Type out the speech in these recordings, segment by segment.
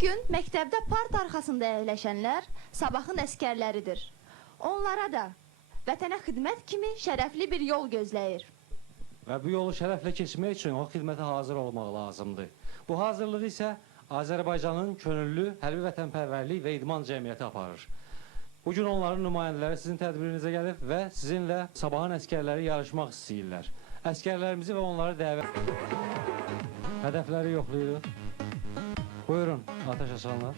Bugün məktəbdə part arxasında əyləşənlər sabahın əskərləridir. Onlara da vətənə xidmət kimi şərəfli bir yol gözləyir. Və bu yolu şərəflə keçmək üçün o xidmətə hazır olmaq lazımdır. Bu hazırlığı isə Azərbaycanın könüllü hərbi vətənpərvərlik və idman cəmiyyəti aparır. Bugün onların nümayəndələri sizin tədbirinizə gəlib və sizinlə sabahın əskərləri yarışmaq istəyirlər. Əskərlərimizi və onları dəvət... Hədəfləri yoxlayırıq. Buyurun, ateş açanlar.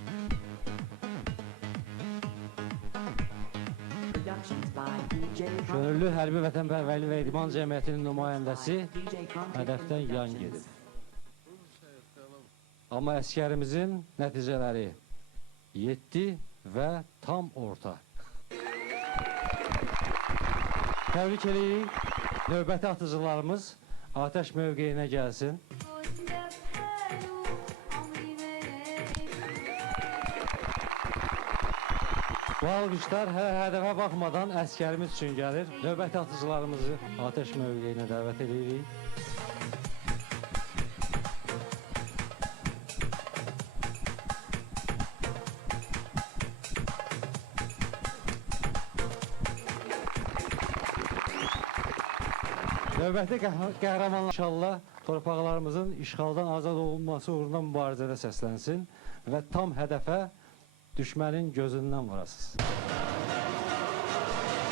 Könüllü hərbi vətənpərvərlik və idman cəmiyyətinin nümayəndəsi hədəfdən yan gedib. Amma əskərimizin nəticələri 7 və tam orta. Təbrik edirik. Növbəti atıcılarımız atəş mövqeyinə gəlsin. Bu alqışlar hədəfə baxmadan əskərimiz üçün gəlir. Növbəti atıcılarımızı atəş mövqeyinə dəvət edirik. Növbəti qəhrəmanlar inşallah torpaqlarımızın işğaldan azad olunması uğruna mübarizədə səslənsin və tam hədəfə düşmənin gözündən vurasınız.